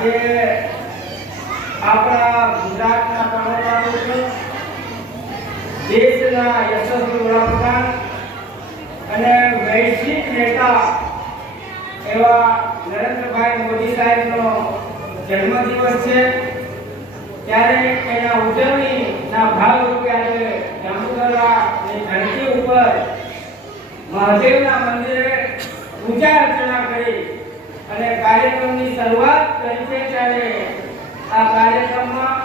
આજે આપણા ગુજરાતના પ્રધાનમંત્રી દેશના યશસ્વી વડાપ્રધાન અને વૈશ્વિક નેતા એવા નરેન્દ્રભાઈ મોદી સાહેબનો જન્મદિવસ છે। ત્યારે એના ઉજવણીના ભાગરૂપે આજે જાંબુઘરાની ધરતી ઉપર મહાદેવના મંદિરે પૂજા અર્ચના કરી અને કાર્યક્રમની શરૂઆત કરી છે। ત્યારે આ કાર્યક્રમમાં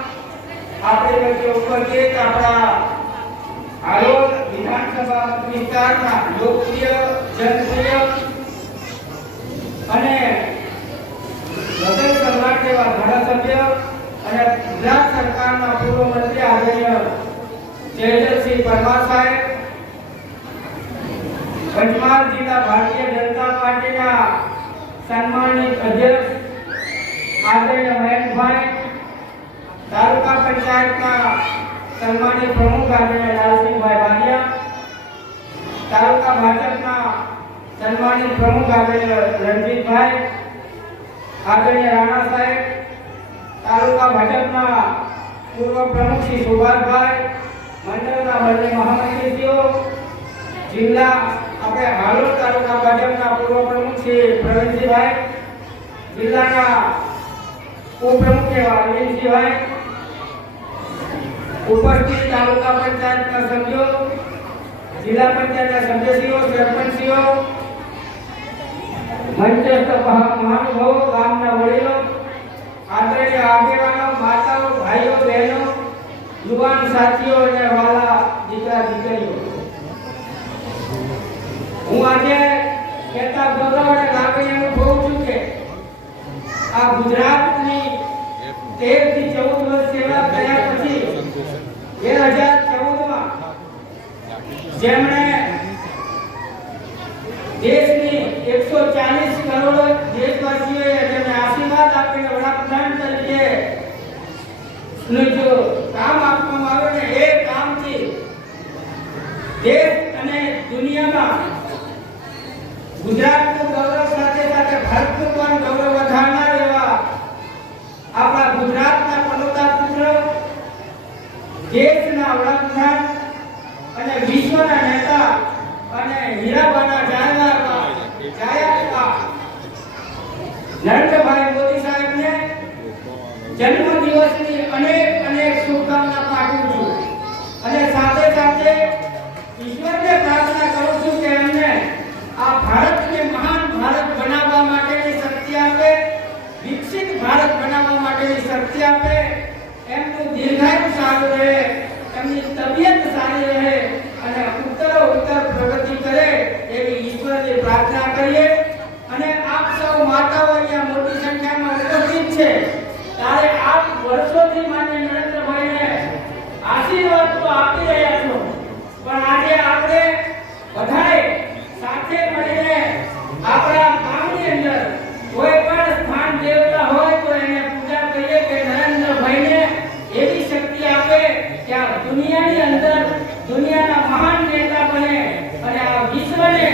આપણે વચ્ચે ઉપસ્થિત આપણા હાલોલ વિધાનસભા વિસ્તારના લોકપ્રિય જનપ્રિય અને હૃદય સમ્રાટ એવા ધારાસભ્ય અને ગુજરાત સરકારના પૂર્વ મંત્રી આદરણીય જયદ્રથસિંહ પરમાર સાહેબ, પંચમહાલ જિલ્લા ભારતીય જનતા પાર્ટીના સન્માનિત અધ્યક્ષ આદરણીય મહેશભાઈ, તાલુકા પંચાયતના સન્માનિત પ્રમુખ આદરણીય લાલસિંહભાઈ બારિયા, તાલુકા ભાજપના સન્માનિત પ્રમુખ આદરણીય રણજીતભાઈ, આદરણીય રાણા સાહેબ, તાલુકા ભાજપના પૂર્વ પ્રમુખ શ્રી સુભાષભાઈ, મંડળના બંને મહામંત્રીશ્રીઓ, જિલ્લા આપણે હાલોલ તાલુકા ભાજપના પૂર્વ પ્રમુખ શ્રી પ્રવીણસિંહભાઈ, જિલ્લાના ઉપપ્રમુખ એવા અરવિંદસિંહભાઈ, ઉપસ્થિત તાલુકા પંચાયતના સભ્યો, જિલ્લા પંચાયતના સભ્યશ્રીઓ, સરપંચશ્રીઓ, મંચસ્થ મહાનુભાવો, ગામના વડીલો, આદરણીય આગેવાનો, માતાઓ, ભાઈઓ, બહેનો, યુવાન સાથીઓ અને વાલા દીકરા દીકરીઓ, હું આજે કહેતા ગૌરવ અને લાગણી અનુભવું છું કે આ ગુજરાતની 13 થી 14 વર્ષ સેવા કર્યા પછી 2014માં જેમણે દેશની 140 કરોડ દેશવાસીઓએ જેમને આશીર્વાદ આપીને વડાપ્રધાન તરીકે નું જો કામ આપવામાં આવ્યું ને એ કામથી દેશ અને દુનિયામાં ગુજરાતનું ગૌરવ સાથે સાથે ભારતનું પણ ગૌરવ વધારનાર એવા આપણા ગુજરાતના પનોતા પુત્ર, દેશના વડાપ્રધાન અને વિશ્વના નેતા અને હીરાબાના જાયા નરેન્દ્રભાઈ મોદી સાહેબને જન્મદિવસની અનેક શુભકામના પાઠવું છું અને સાથે સાથે ઈશ્વરને પ્રાર્થના કરું છું કે એમને આ ભારતને મહાન ભારત બનાવવા માટેની શક્તિ આપે, વિકસિત ભારત બનાવવા માટેની શક્તિ આપે, એમનું દીર્ઘાયુ સારું રહે, એમની તબિયત સારી રહે અને ઉત્તરોત્તર પ્રગતિ કરે એવી ઈશ્વરની પ્રાર્થના કરીએ। અને આપ સૌ માતાઓ અહીંયા મોટી સંખ્યામાં ઉપસ્થિત છે ત્યારે આપ વર્ષોથી માન્ય નરેન્દ્રભાઈને આશીર્વાદ તો આપી રહ્યા છો, પણ આજે આપણે બધાએ સાથે મળીને આપણા ગામની અંદર કોઈ પણ સ્થાન દેવતા હોય તો એને પૂજા કરીએ કે નરેન્દ્રભાઈને એવી શક્તિ આપે કે આ દુનિયાની અંદર દુનિયાના મહાન નેતા બને અને આ વિશ્વને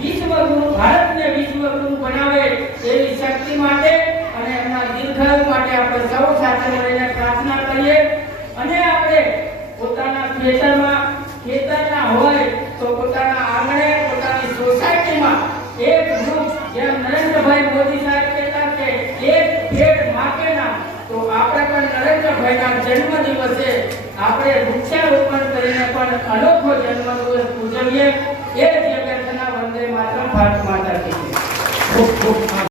વિશ્વગુરુ ભારતને વિશ્વગુરુ બનાવે એવી શક્તિ માટે અને એમના દીર્ઘાયુ માટે આપણે સૌ સાથે મળીને પ્રાર્થના કરીએ। અને આપણે પોતાના ખેતરના હોય તો પોતાના આંગણે, પોતાની સોસાયટીમાં એક વૃક્ષ, જેમ નરેન્દ્રભાઈ મોદી સાહેબ કહેતા કે એક પેડ માં કે નામ, તો આપણે પણ નરેન્દ્રભાઈના જન્મદિવસે આપણે વૃક્ષારોપણ કરીને પણ અનોખો જન્મદિવસ ઉજવીએ। એ જ અભ્યર્થના વંદે માતરમ, ભારત માતા કી જય। ખૂબ ખૂબ